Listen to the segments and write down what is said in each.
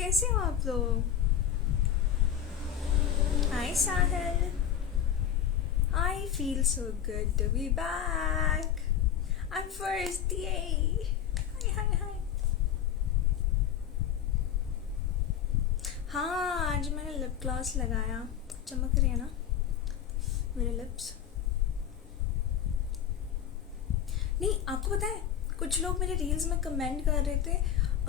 कैसे हो आप लोग? हाय साहिल. I feel so good to be back. I'm first. Yay. Hi hi hi. हाँ, आज मैंने लिप ग्लॉस लगाया. चमक रही है ना मेरे लिप्स? नहीं, आपको पता है कुछ लोग मेरे रील्स में कमेंट कर रहे थे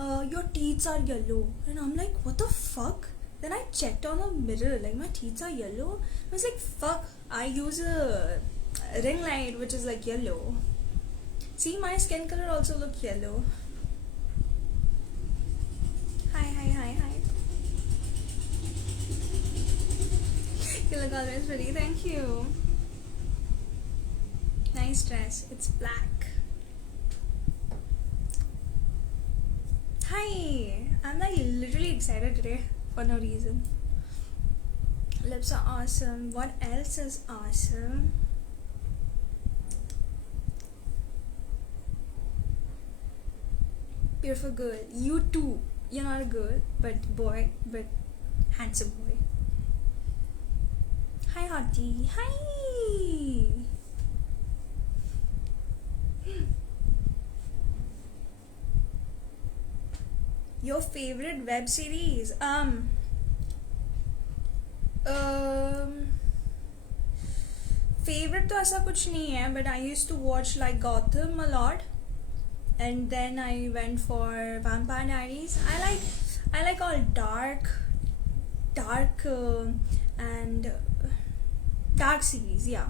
your teeths are yellow and I am like what the fuck. Then I checked on the mirror, like my teeth are yellow. I was like, fuck, I use a ring light which is like yellow. See, my skin color also look yellow. Hi, hi, hi, hi. You look always pretty, thank you. Nice dress, it's black. Hi, I'm like literally excited today for no reason. Lips are awesome. What else is awesome? Beautiful girl. You too. You're not a girl, but boy, but handsome boy. Hi, Hottie. Hi. Your favorite web series? Favorite तो ऐसा कुछ नहीं है, but I used to watch like Gotham a lot, and then I went for Vampire Diaries. I like all dark and dark series. Yeah.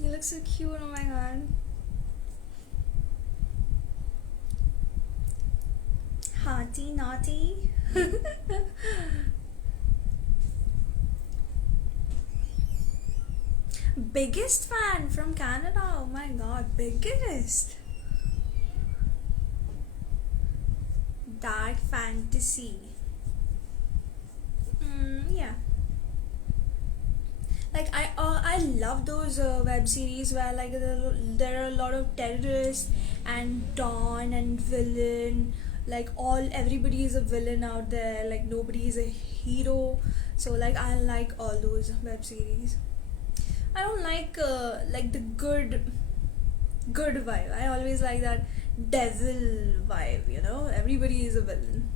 You look so cute. Oh my god. Hearty, naughty. Biggest fan from Canada. Oh my god, biggest. Dark fantasy. Yeah. Like I love those web series where like there are a lot of terrorists and dawn and villain. Like everybody is a villain out there. Like nobody is a hero. So like I like all those web series. I don't like the good vibe. I always like that devil vibe, you know? Everybody is a villain.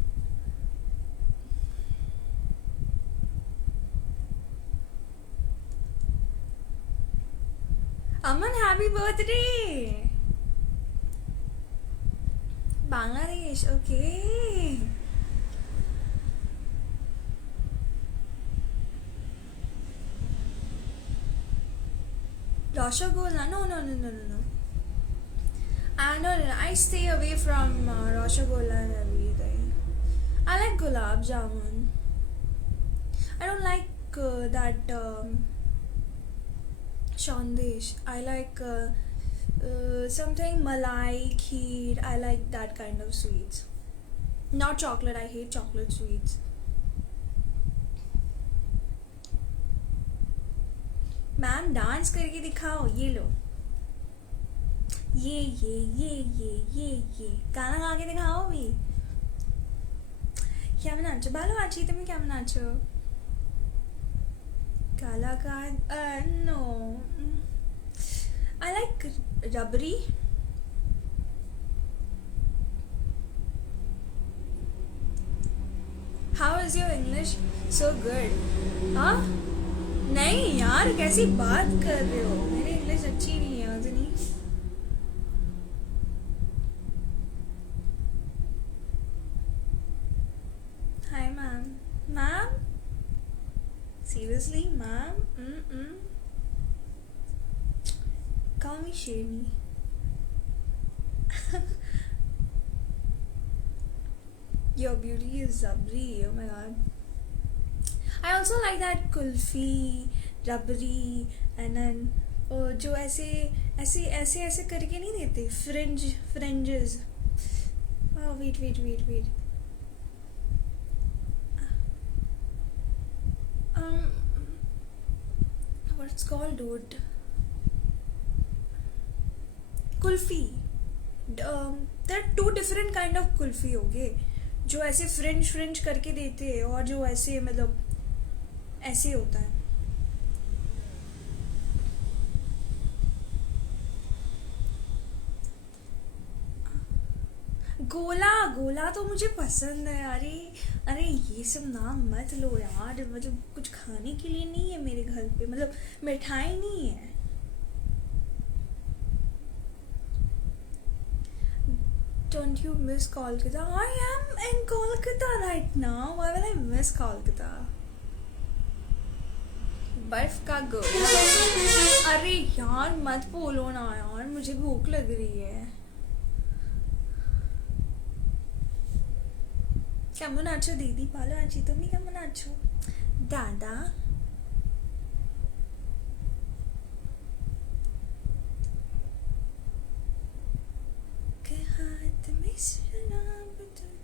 Aman, happy birthday! Bangladesh, okay. Rasgulla? No. No. I stay away from Rasgulla and everything. I like gulab jamun. I don't like that Shandesh. I like something malai, kheer. I like that kind of sweets. Not chocolate. I hate chocolate sweets. Ma'am dance करके दिखाओ. ये लो. ये गाना गा के दिखाओ भी. क्या बनाचो बालो आची तुम्हें क्या बनाचो कलाकार. No, I like rubbery. How is your English so good? हाँ? नहीं यार, कैसी बात कर रहे हो? मेरी इंग्लिश अच्छी नहीं है उतनी. Hi ma'am. Ma'am? Seriously, ma'am? Call me Sherni. Your beauty is zabri. Oh my god. I also like that kulfi, rubbery, and then जो ऐसे करके नहीं देते fringes. Oh wait. What it's called, dude? Kulfi. There are two different kind of kulfi होगे, जो ऐसे French French करके देते हैं और जो ऐसे मतलब ऐसे होता है. गोला गोला तो मुझे पसंद है. अरे अरे ये सब नाम मत लो यार, मतलब कुछ खाने के लिए नहीं है मेरे घर पे, मतलब मिठाई नहीं है. Don't you miss Kolkata? I am in Kolkata right now. Why will I miss Kolkata? बर्फ का गोला. अरे यार मत बोलो ना यार, मुझे भूख लग रही है. কেমন আছো দিদি? ভালো আছি, তুমি কেমন আছো দাদা? के हाथ में शराब तुम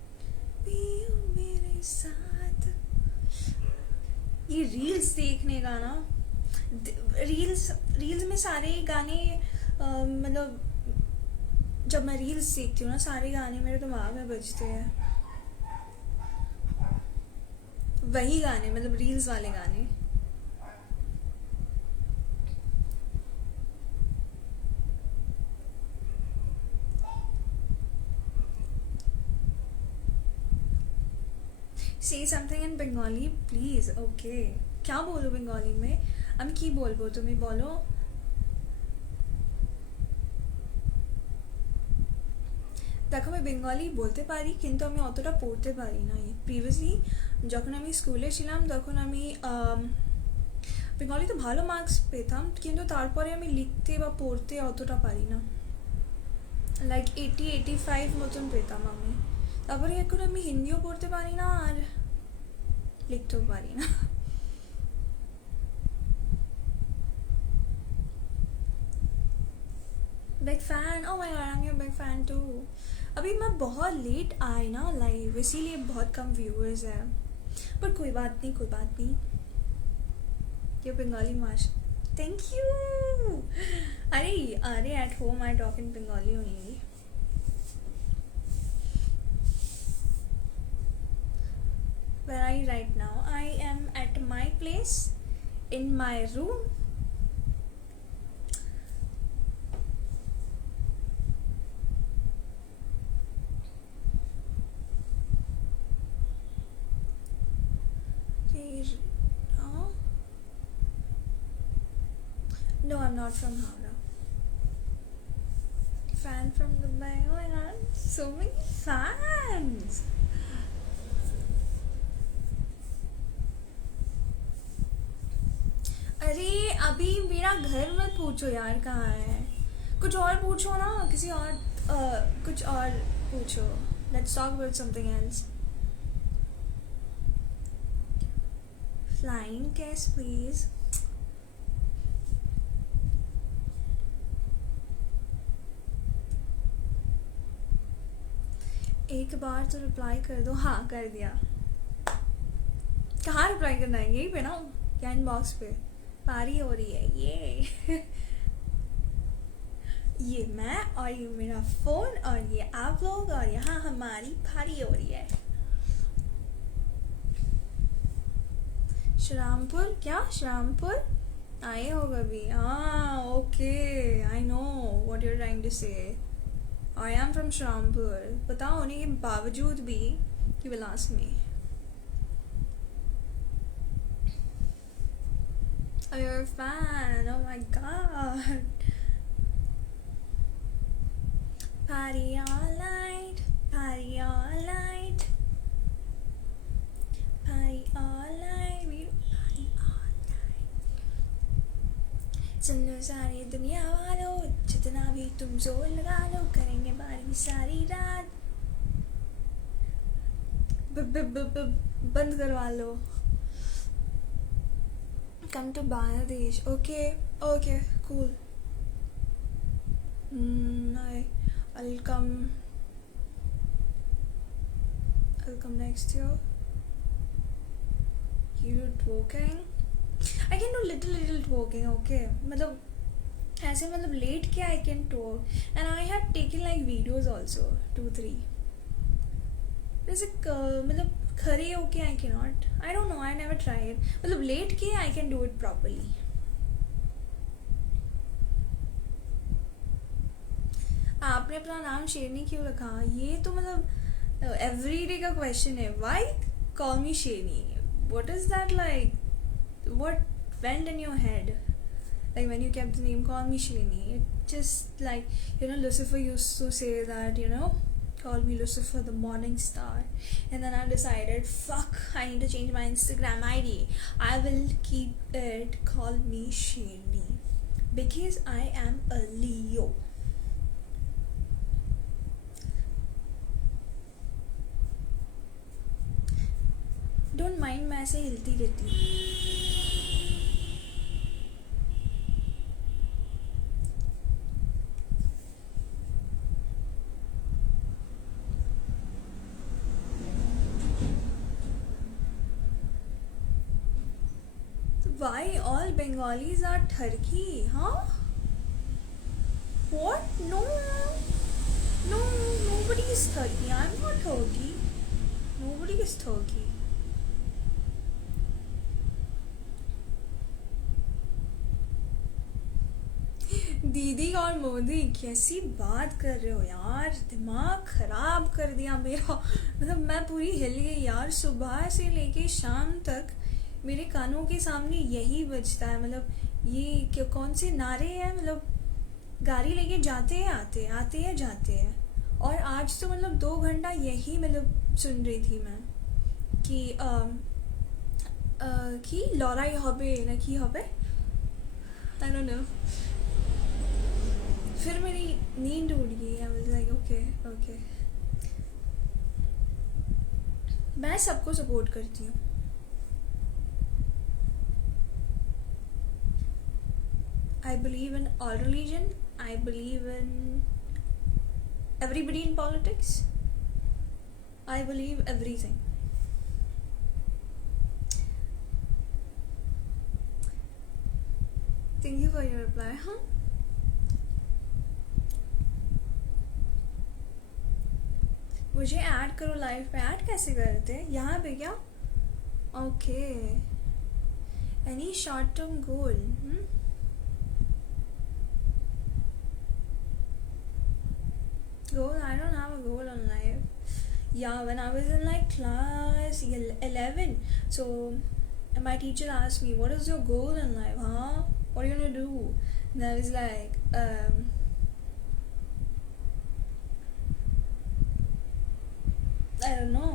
पियो मेरे साथ. ये रील्स देखने का ना, रील्स रील्स में सारे गाने मतलब जब मैं रील्स देखती हूँ ना, सारे गाने मेरे दिमाग में बजते हैं. वही गाने, मतलब रील्स वाले गाने. से something in Bengali please. Okay, क्या बोलो बंगाली में? আমি কি বলবো, তুমি বলো. দেখো আমি বেঙ্গলি বলতে পারি, কিন্তু আমি অতটা পড়তে পারি না. প্রিভিয়াসলি যখন আমি স্কুলে ছিলাম তখন আমি বেঙ্গলিতে ভালো মার্কস পেতাম, কিন্তু তারপরে আমি লিখতে বা পড়তে অতটা পারি না. লাইক 80-85 মতন পেতাম আমি. তারপরে এখন আমি হিন্দিও পড়তে পারি না আর লিখতেও পারি না. Big fan. Oh my god, I am your big fan too. अभी मैं बहुत लेट आई ना लाइव, इसीलिए बहुत कम व्यूअर्स है. पर कोई बात नहीं, कोई बात नहीं. ये बंगाली माश. Thank you. अरे अरे at home I talk in Bengali only. Where are you right now? I am at my place, in my room. No, I'm not from Howrah. Fan from Dubai. Oh my god, so many fans. अरे अभी मेरा घर मत पूछो यार, कहाँ है. कुछ और पूछो ना, किसी और कुछ और पूछो. Let's talk about something else. Flying kiss please. एक बार तो रिप्लाई कर दो. हाँ कर दिया. कहाँ रिप्लाई करना है? यही पे ना, या इनबॉक्स पे. पारी हो रही है ये. ये मैं और ये मेरा फोन और ये आप लोग, और यहाँ हमारी पारी हो रही है. श्रामपुर? क्या श्रामपुर आए हो कभी? हाँ okay, I know what you are trying to say. I am from Shrampur. पता होने के बावजूद भी you will ask me. Oh, you're a fan. Oh my god. Party all night. Party all night. Party all night. We party all night. सुन लो सारी दुनिया वालों, जितना भी तुम जोर लगा लो, करेंगे पार्टी सारी रात. बंद करवा लो. Come to Bangladesh. Okay, okay, cool. I'll come next year. You do twerking? I can do little twerking. Okay, मतलब ऐसे मतलब लेट के I can talk and I have taken like videos also 2-3 जैसे मतलब खड़े होके I can not I don't know I never tried मतलब late के I can do it properly. आपने अपना नाम शेरनी क्यों रखा ये तो मतलब एवरी डे का क्वेश्चन है वाई कॉल मी शेरनी what is that like what went in your head like when you kept the name call me Sheni it just like Lucifer used to say that call me Lucifer the morning star and then I decided fuck I need to change my Instagram ID I will keep it call me Sheni because I am a Leo. Don't mind मैं ऐसे हिलती रहती हूँ. Why all Bengalis are Turkey? Huh? What? No. No, nobody is Turkey. I'm not Turkey. Nobody is Turkey. दीदी और मोदी कैसी बात कर रहे हो यार दिमाग खराब कर दिया मेरा मतलब मैं पूरी हिल गई यार सुबह से लेके शाम तक मेरे कानों के सामने यही बजता है मतलब ये कौन से नारे हैं मतलब गाड़ी लेके जाते हैं आते हैं जाते हैं और आज तो मतलब 2 घंटा यही मतलब सुन रही थी मैं कि लॉरा হবে নাকি হবে आई डोंट नो फिर मेरी नींद उड़ गई आई वाज लाइक ओके मैं सबको सपोर्ट करती हूँ. I believe in all religion. I believe in everybody in politics. I believe everything. Thank you for your reply. Huh? मुझे ऐड करो लाइव पे. ऐड कैसे करते हैं यहाँ पे क्या? Okay. Any short term goal? Goal? I don't have a goal on life. Yeah, when I was in like class 11, so my teacher asked me, "What is your goal in life? Huh? What are you gonna do?" And I was like, I don't know.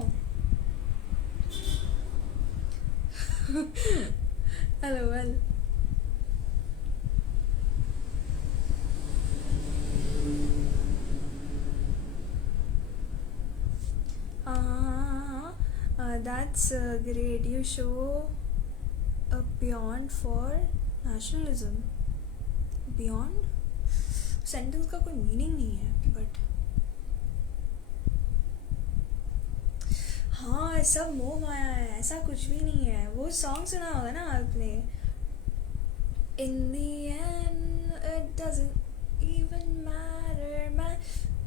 LOL. That's great. You show a beyond for nationalism. Beyond? Sentence का कोई meaning नहीं है but हाँ सब मोह माया है ऐसा कुछ भी नहीं है. वो सॉन्ग सुना होगा ना आपने In the end it doesn't even matter. मैं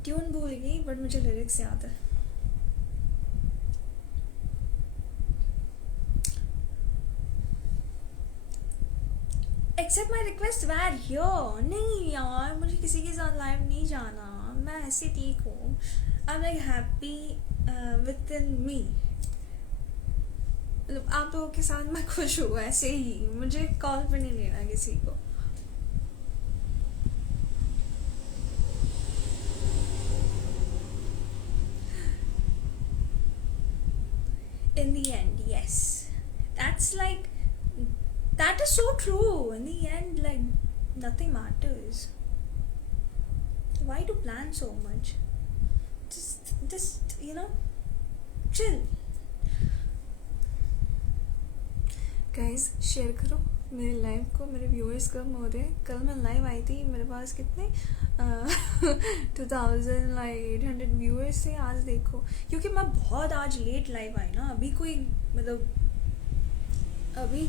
ट्यून भूल गई बट मुझे लिरिक्स याद है. Accept my request where here. नहीं यार मुझे किसी के साथ लाइव नहीं जाना. मैं ऐसे ठीक हूँ. I am like happy within me. मतलब आप लोगों के साथ मैं खुश हूँ ऐसे ही. मुझे कॉल पर नहीं लेना किसी को. In the end, yes. That's like that is so true. In the end, like nothing matters. Why to plan so much? Just chill. Guys, share करो मेरे लाइव को. मेरे व्यूअर्स कम हो रहे हैं. कल मैं लाइव आई थी मेरे पास कितने 2800 व्यूअर्स थे. आज देखो क्योंकि मैं बहुत आज लेट लाइव आई ना. अभी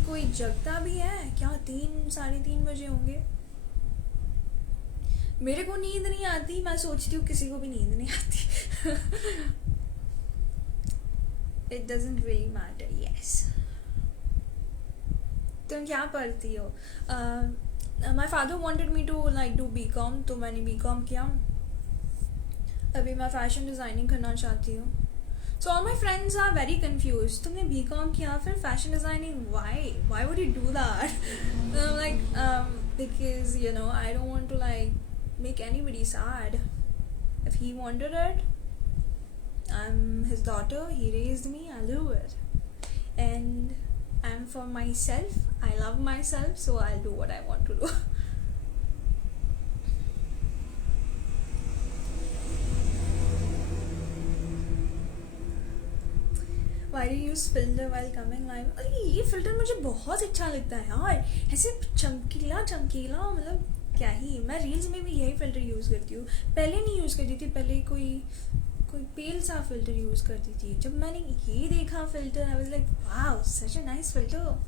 कोई जगता भी है क्या? 3 साढ़े 3 बजे होंगे. मेरे को नींद नहीं आती, मैं सोचती हूँ किसी को भी नींद नहीं आती. It doesn't really matter. Yes. तुम क्या पढ़ती हो? My father wanted me to like do B com, तो मैंने बी कॉम किया. अभी मैं फैशन डिज़ाइनिंग करना चाहती हूँ. So all my friends are very confuse. तुमने बी कॉम किया फिर fashion designing, why would you do that? Like because you know I don't want to like make anybody sad. If he wanted it, I'm his daughter, he raised me, I'll do it. And I'm for myself, I love myself, so I'll do what I want to do. Why do you use filter while coming live? अरे ये filter मुझे बहुत अच्छा लगता है यार, ऐसे चमकीला चमकीला, मतलब क्या ही. मैं रील्स में भी यही फ़िल्टर यूज़ करती हूँ. पहले नहीं यूज़ करती थी, पहले कोई पेल सा फ़िल्टर यूज़ करती थी. जब मैंने ये देखा filter, I was like wow, such a nice filter.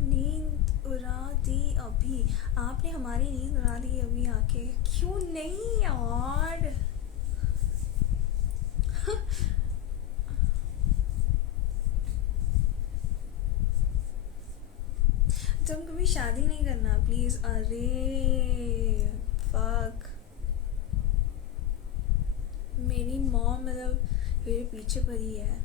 नींद उड़ा दी अभी आपने, हमारी नींद उड़ा दी अभी आके. क्यों नहीं यार. तुम कभी शादी नहीं करना प्लीज़. अरे फक, मेरी मॉम मतलब मेरे पीछे पड़ी है.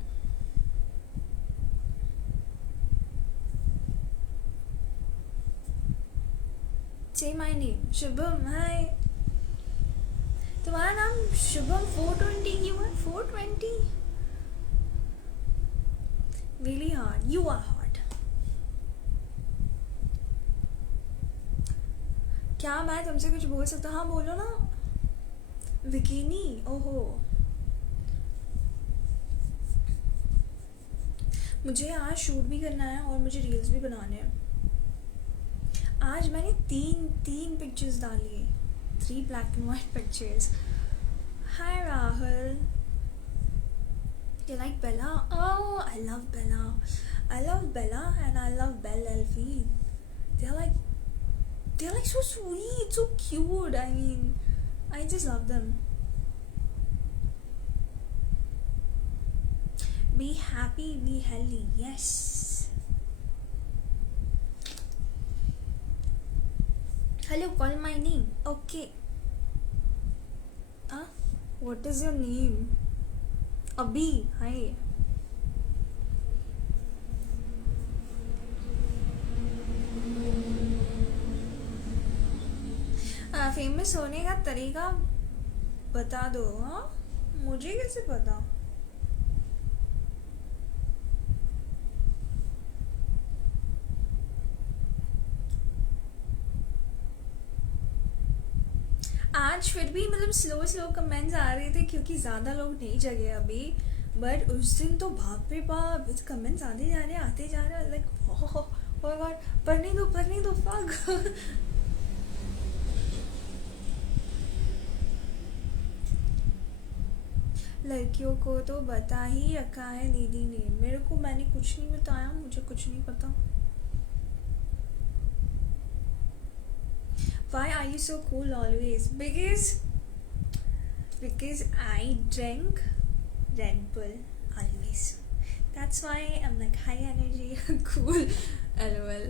से माय नेम शुभम. हाय. तुम्हारा नाम शुभम 420 क्यों है? 420 really hard. You are hot. क्या मैं तुमसे कुछ बोल सकता? हाँ बोलो ना. विकिनी. ओहो, मुझे आज शूट भी करना है और मुझे रील्स भी बनाने हैं. आज मैंने तीन पिक्चर्स डाली है. 3 black and white pictures. Hi Rahul. You like Bella? Oh, I love Bella. I love Bella and I love Belle Elfie. They're like so sweet, so cute. I mean, I just love them. Be happy, be healthy. Yes. Hello, call my name. Okay. What is your name? Abhi. Hi. Famous होने का तरीका बता दो. हाँ, मुझे कैसे पता? आज फिर भी मतलब स्लो कमेंट्स आ रहे थे क्योंकि ज़्यादा लोग नहीं जगे अभी. बट उस दिन तो बाप रे बाप, कमेंट्स आते जा रहे लाइक ओह गॉड. पढ़ने दो फक. लड़कियों को तो बता ही रखा है दीदी ने. मेरे को, मैंने कुछ नहीं बताया, मुझे कुछ नहीं पता. Why are you so cool always? Because I drink Red Bull always. That's why I'm like high energy, cool. LOL.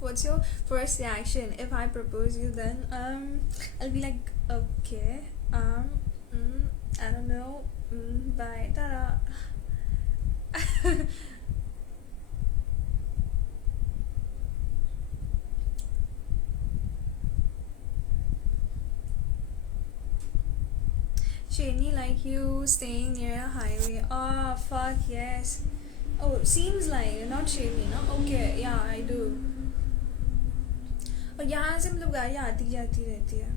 What's your first reaction if I propose you? Then I'll be like, okay, I don't know, bye, ta-da. Shani, like you staying near a highway. Oh, fuck, yes. Oh, seems like, not Shani, no? Okay, yeah, I do. और यहाँ से मतलब गाड़ी आती जाती रहती है.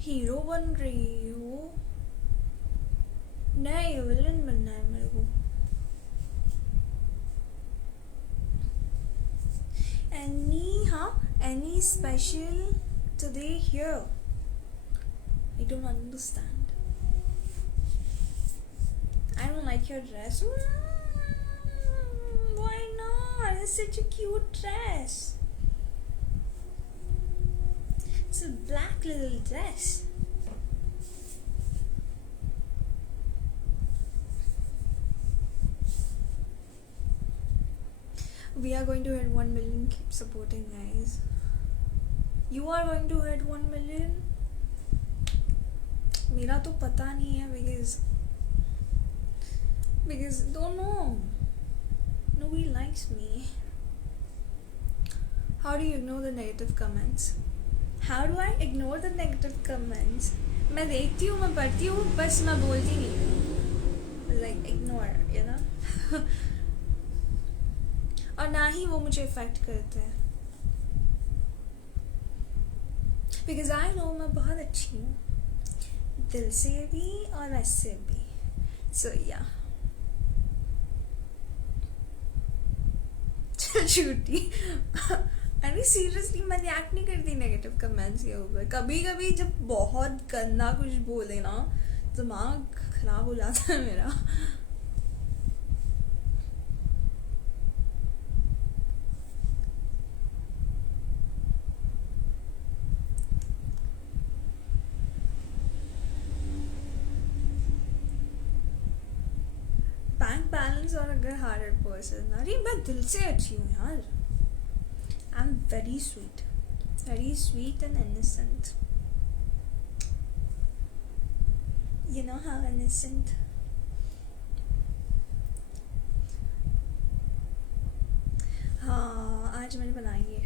Hero बन रही हो? नहीं, विलन बनना है मेरे को. Any special today here? I don't understand. I don't like your dress. Why not? It's such a cute dress. It's a black little dress. We are going to hit 1 million. Keep supporting, guys. You are going to hit 1 million. मेरा तो पता नहीं है because don't know. Nobody likes me. How do you ignore the negative comments? How do I ignore the negative comments? मैं देखती हूँ, मैं पढ़ती हूँ, बस मैं बोलती नहीं हूँ. Like ignore, you know. और ना ही वो मुझे इफेक्ट करते हैं. Because I know मैं बहुत अच्छी हूँ, दिल से भी और वैसे भी. So yeah. झूठी. अरे सीरियसली मैं रिएक्ट नहीं करती नेगेटिव कमेंट्स के ऊपर. कभी कभी जब बहुत गंदा कुछ बोले ना, दिमाग खराब हो जाता है मेरा. बैंक बैलेंस और अगर 100%. अरे मैं दिल से अच्छी हूँ यार. I am very sweet and innocent. You know how innocent. हाँ, आज मैंने बनाई है.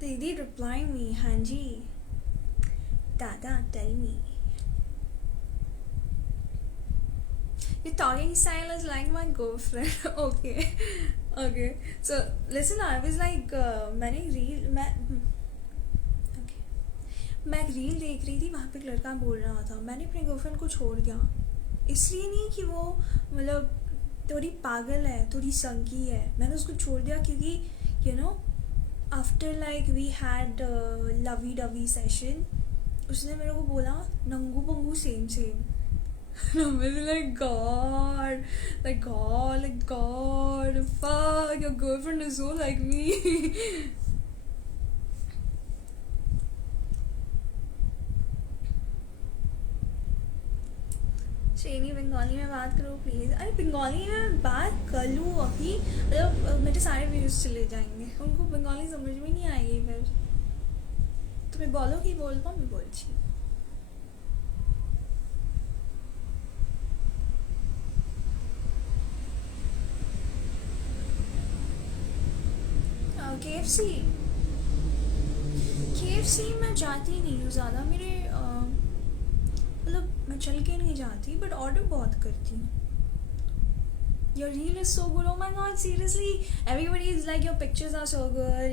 दीदी रिप्लाई मी. हाँ जी दादा, tell me. Your talking style is like my girlfriend. Okay. So listen, I was like, मैं एक रील देख रही थी, वहाँ पे एक लड़का बोल रहा था मैंने अपने गर्लफ्रेंड को छोड़ दिया. इसलिए नहीं कि वो मतलब थोड़ी पागल है, थोड़ी संकी है. मैंने उसको छोड़ दिया क्योंकि you know after like we had lovey dovey session, उसने मेरे को बोला नंगू पंगू same. And I'm really like God, fuck, your girlfriend is so like me. शेनी बंगाली में बात करो प्लीज़. अरे बंगाली में बात कर लूँ अभी, मतलब मेरे सारे व्यूज़ चले जाएंगे. उनको बंगाली समझ में नहीं आएगी. फिर तुम्हें बोलो कि बोल पाओ, मैं बोलती. KFC मैं जाती नहीं हूँ ज़्यादा. मेरे मतलब मैं चल के नहीं जाती, बट ऑर्डर बहुत करती हूँ. Your reel is so good. Oh my god, seriously, everybody is like your pictures are so good.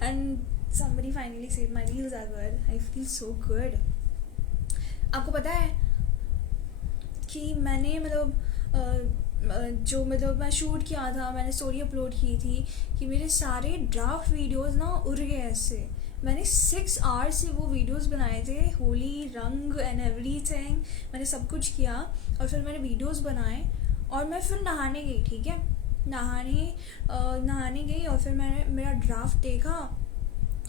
And somebody finally said my reels are good. I feel so good. आपको पता है कि मैंने जो मैं शूट किया था, मैंने स्टोरी अपलोड की थी कि मेरे सारे ड्राफ्ट वीडियोस ना उड़ गए ऐसे. मैंने 6 आवर्स से वो वीडियोस बनाए थे, होली रंग एंड एवरीथिंग. मैंने सब कुछ किया और फिर मैंने वीडियोस बनाए और मैं फिर नहाने गई. ठीक है, नहाने गई और फिर मैंने मेरा ड्राफ्ट देखा,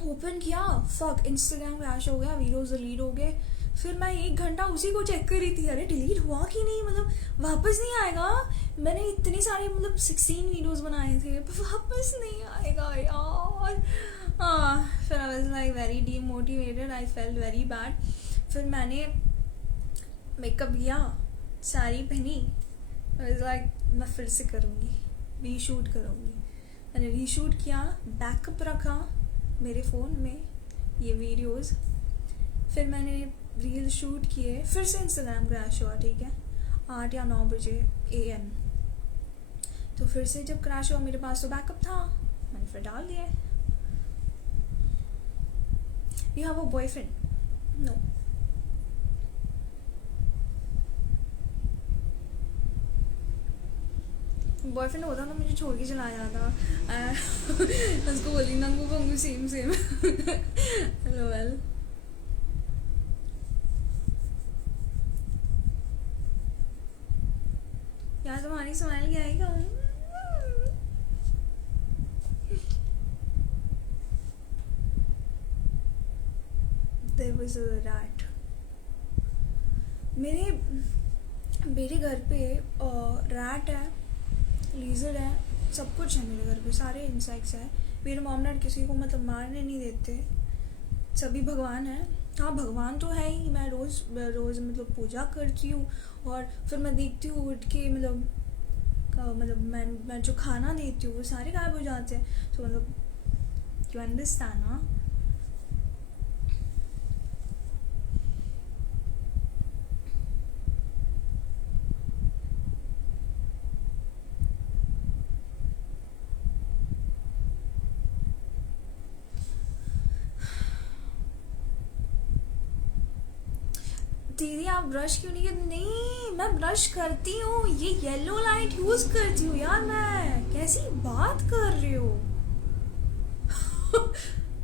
ओपन किया, फक इंस्टाग्राम क्रैश हो गया, वीडियोस डिलीट हो गए. फिर मैं 1 घंटा उसी को चेक कर रही थी, अरे डिलीट हुआ कि नहीं, मतलब वापस नहीं आएगा. मैंने इतने सारे 16 वीडियोस बनाए थे, पर वापस नहीं आएगा यार. फिर I was like very demotivated. I felt very bad. फिर मैंने मेकअप किया, साड़ी पहनी. आई वाज लाइक मैं फिर से करूँगी, रीशूट करूँगी. मैंने रीशूट किया, बैकअप रखा मेरे फ़ोन में ये वीडियोस. फिर मैंने रील शूट किए, फिर से इंस्टाग्राम क्रैश हुआ. ठीक है, 8 या 9 बजे AM. तो फिर से जब क्रैश हुआ, मेरे पास तो बैकअप था, मैंने फिर डाल दिया. You have a boyfriend? No. Boyfriend होता तो मुझे छोड़ के चला जाता। उसको बोली नंगू पंगू सेम सेम। वेल यार तुम्हारी स्माइल क्या आएगा। There was a rat. मेरे घर पे रैट है, लीजर्ड है, सब कुछ है मेरे घर पे, सारे इंसेक्ट्स हैं। मेरे मॉम डैड किसी को मतलब मारने नहीं देते, सभी भगवान हैं। हाँ भगवान तो है ही, मैं रोज़ रोज़ मतलब पूजा करती हूँ। और फिर मैं देखती हूँ उठ के मतलब मैं जो खाना देती हूँ वो सारे गायब हो जाते हैं। तो मतलब यू अंडरस्टैंड ना। दीदी आप ब्रश क्यों नहीं करती। नहीं मैं ब्रश करती हूँ, ये येलो लाइट यूज करती हूँ यार। मैं कैसी बात कर रही हूँ।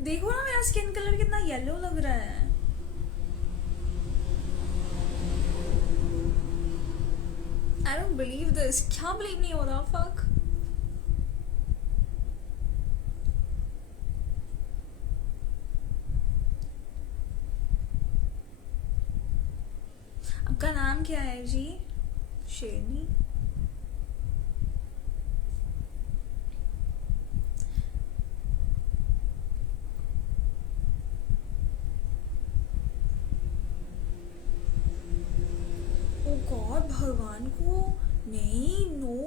देखो ना मेरा स्किन कलर कितना येलो लग रहा है। I don't believe this. क्या बिलीव नहीं हो रहा। फक। आपका नाम क्या है जी। शेरनी। ओ गॉड भगवान को नहीं। नो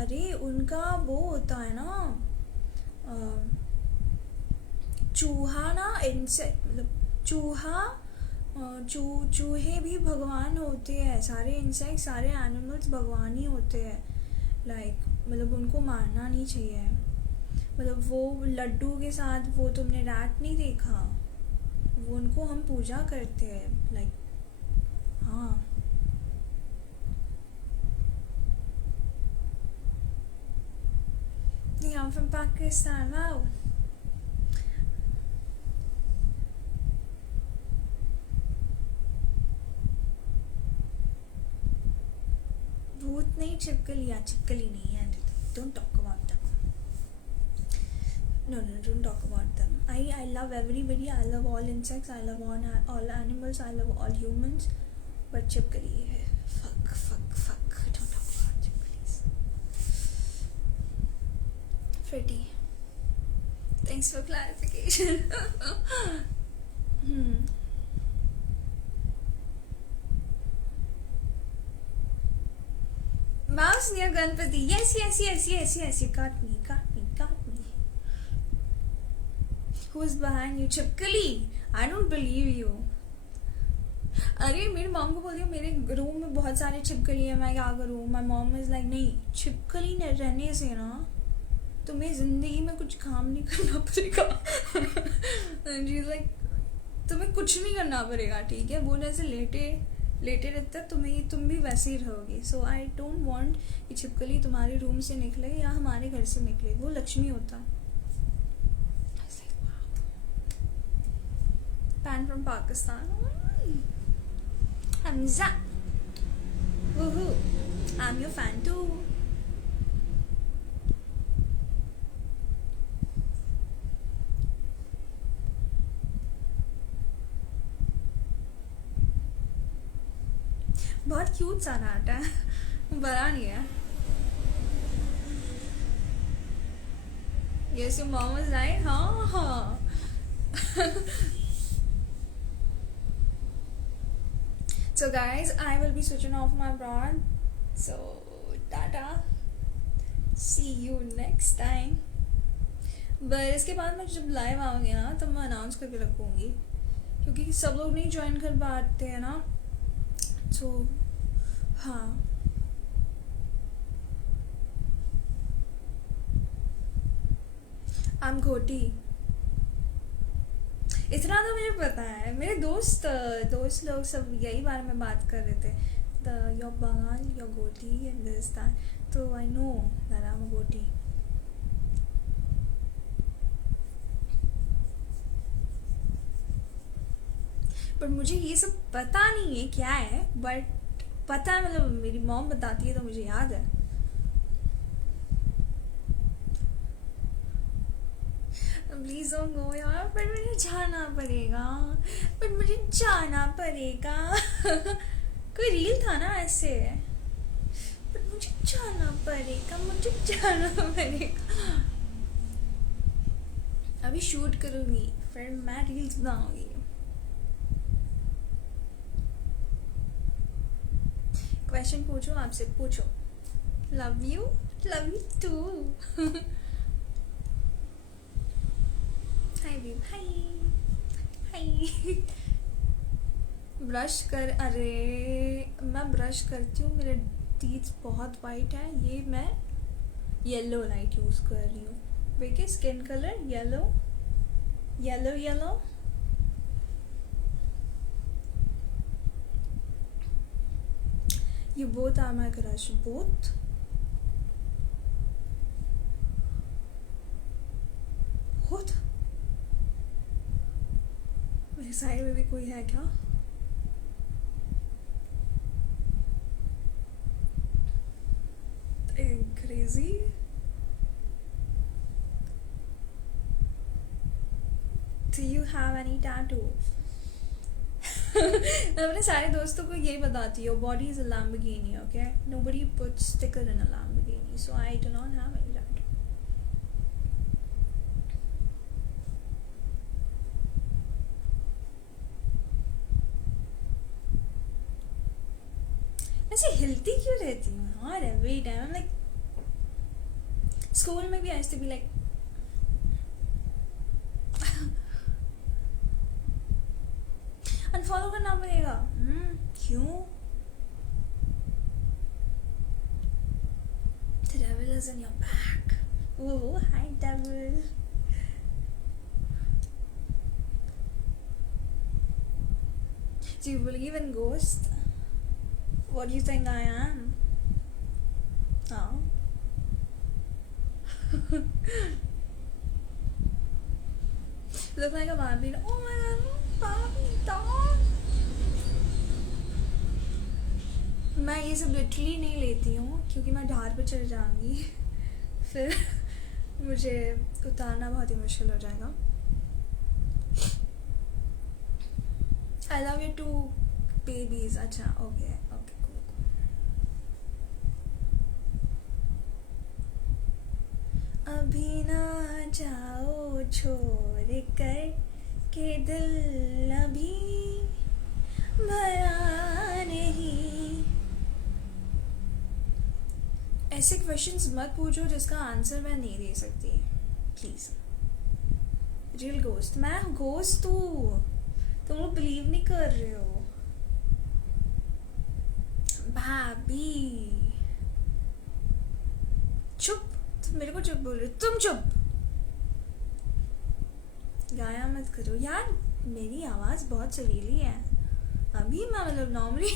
अरे उनका वो होता है ना चूहा ना, इंसेक्ट मतलब चूहा। चूहे भी भगवान होते हैं, सारे इंसेक्ट सारे एनिमल्स भगवान ही होते हैं। लाइक मतलब उनको मारना नहीं चाहिए। मतलब वो लड्डू के साथ वो तुमने रैट नहीं देखा, वो उनको हम पूजा करते हैं। लाइक हाँ I'm from Pakistan. Wow. भूत नहीं, छिपकली। या छिपकली नहीं है। Don't talk about them. No, don't talk about them. I love everybody. I love all insects. I love all animals. I love all humans. But छिपकली है। Fuck. Don't talk about छिपकलीs. Pretty. Thanks for clarification. Mouse near Ganpati. Yes. You got me. Who's behind you? Chipkali. I don't believe you. अरे मेरी mom को बोल दिया मेरे room में बहुत सारे छिपकली है, मैं क्या करूँ। माई मॉम इज लाइक नहीं, छिपकली रहने से ना तुम्हें जिंदगी में कुछ काम नहीं करना पड़ेगा। लाइक तुम्हें कुछ नहीं करना पड़ेगा, ठीक है। वो जैसे लेटे रहता है तुम भी वैसे ही रहोगे। सो आई डोंट वांट कि छिपकली तुम्हारे रूम से निकले या हमारे घर से निकले। वो लक्ष्मी होता है। Fan from Pakistan. Hamza. Woohoo. I'm your fan too. बहुत क्यूट सा नाट है, बड़ा नहीं है। Yes, your mom was right. हाँ. So guys, I will be switching off my broad. So tata. See you next time. But इसके बाद मैं जब लाइव आऊँगी ना तब मैं अनाउंस करके रखूँगी, क्योंकि सब लोग नहीं ज्वाइन कर पाते हैं ना। तो हाँ I'm घोटी। इतना तो मुझे पता है। मेरे दोस्त लोग सब यही बारे में बात कर रहे थे। Your Bengal, your Ghoti and this that. तो I know that I am a Ghoti. पर मुझे ये सब पता नहीं है क्या है, बट पता है, मतलब मेरी मॉम बताती है तो मुझे याद है. प्लीज डोंट गो यार, पर मुझे जाना पड़ेगा, पर मुझे जाना पड़ेगा. कोई रील था ना ऐसे, पर मुझे जाना पड़ेगा, मुझे जाना पड़ेगा. अभी शूट करूँगी फिर मैं रील्स बनाऊँगी. क्वेश्चन पूछो, आपसे पूछो. Love you too. Hi babe, hi hi. Brush कर. अरे मैं ब्रश करती हूँ, मेरे टीथ बहुत वाइट है. ये मैं येलो लाइट यूज़ कर रही हूँ. देखिए skin colour yellow yellow yellow. You both are my crush. Both? Both? मेरे साइड में भी कोई है क्या? Crazy. Do you have any tattoo? मैं अपने सारे दोस्तों को यही बताती हूँ, body is a Lamborghini, okay? Nobody puts sticker in a Lamborghini, so I do not have any tattoo. ऐसे हिलती क्यों रहती हूँ यार every time? I'm like, school में भी I used to be like, unfollow करना पड़ेगा. क्यों? The devil is in your back. Oh, hi devil. Do you believe in ghosts? What do you think I am? Oh. Look like a Barbie. Oh my god, Barbie doll. मैं ये सब literally नहीं लेती हूँ क्योंकि मैं ढार पे चढ़ जाऊंगी. फिर मुझे उतारना बहुत ही मुश्किल हो जाएगा. I love you too, babies. अच्छा, okay, okay, cool. अभी ना जाओ छोड़ कर के दिल अभी भरा नहीं. ऐसे क्वेश्चंस मत पूछो जिसका आंसर मैं नहीं दे सकती, प्लीज. Real ghost? मैं घोस्ट हूँ, तुम लोग बिलीव नहीं कर रहे हो. भाभी चुप. तुम मेरे को चुप बोल रहे हो. तुम चुप. गाया मत करो यार, मेरी आवाज़ बहुत सुरीली है. अभी मैं मतलब नॉर्मली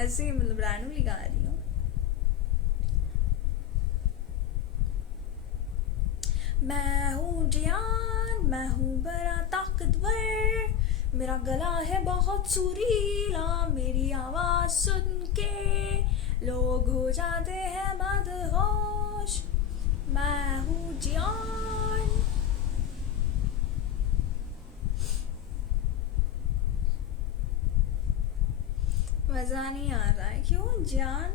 ऐसे मतलब रैंडमली गा रही हूँ. मैं हूँ जियान, मैं हूँ बड़ा ताकतवर, मेरा गला है बहुत सुरीला, मेरी आवाज़ सुन के लोग हो जाते हैं मदहोश. मैं हूँ जियान. मज़ा नहीं आ रहा है. क्यों? जियान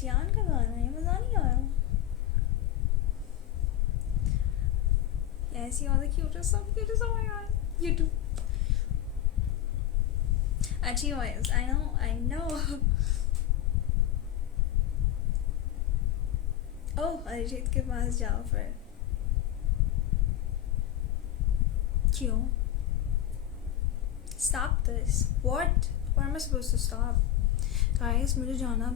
जियान का गाना है, मज़ा नहीं आया. Yes, you're the cutest of cutest. Oh my god, you too. अच्छी voice. I know. Oh, Arijit के पास जाओ फिर. क्यों? Stop this. What? What am I supposed to stop? Guys, मुझे जाना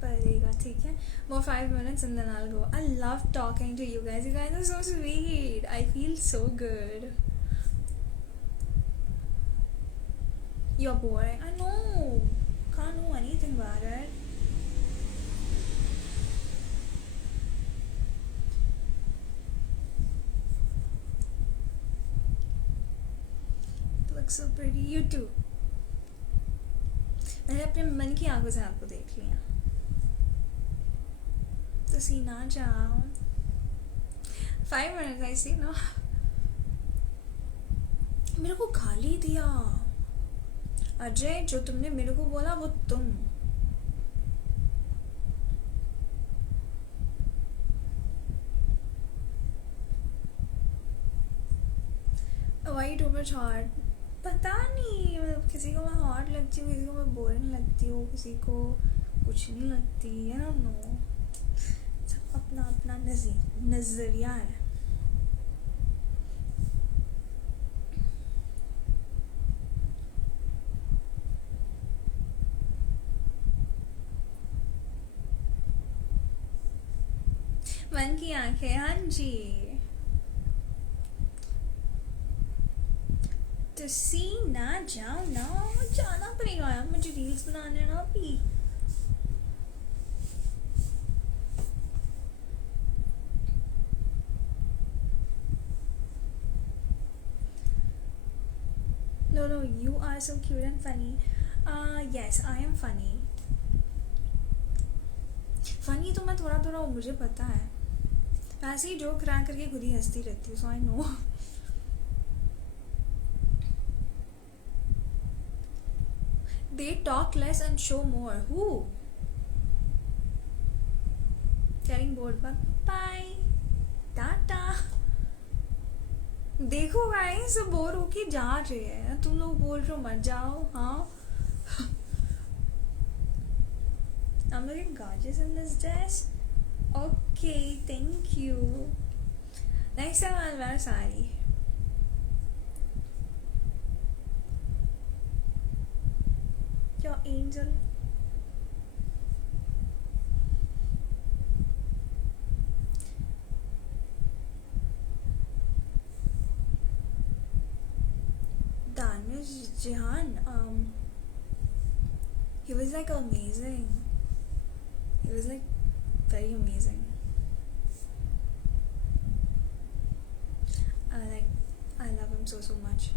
पड़ेगा, ठीक है? More 5 minutes and then I'll go. I love talking to you guys. You guys are so sweet. I feel so good. You're boring. I know. Can't do anything about it. look so pretty. You too. मैंने अपने मन की आंखों से आपको देख लिया, तो सीना जाओ. 5 minutes I see ना. मेरे को गाली दिया. अजय, जो तुमने मेरे को बोला वो तुम. Why too much hard? पता नहीं, मतलब किसी को मैं हॉट लगती हूँ, किसी को मैं बोरिंग लगती हूँ, किसी को कुछ नहीं लगती. I don't know. सब अपना अपना नज़रिया है. मन की आंखें, हाँ जी. तो सीना जाओ ना, जाना पड़ेगा यार, मुझे रील्स बनाने ना अभी. No, you are so cute and funny. Yes, I am funny. Funny तो मैं थोड़ा थोड़ा हूँ, मुझे पता है. ऐसे ही जोक क्रैक करके खुद ही हंसती रहती हूँ, so I know. They talk less and show more. Who? Getting bored, but bye. Tata. देखो गाइस, बोर होके जा रहे हैं, तुम लोग बोल रहे हो मत जाओ. हाँ. I'm looking gorgeous in this dress. Okay, thank you. Next time I'll wear sari. Your angel. Danish Jihan, he was like amazing. He was like very amazing. I love him so much.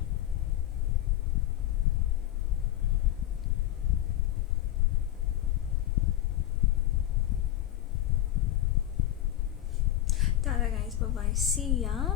Tada guys, bye bye. See ya.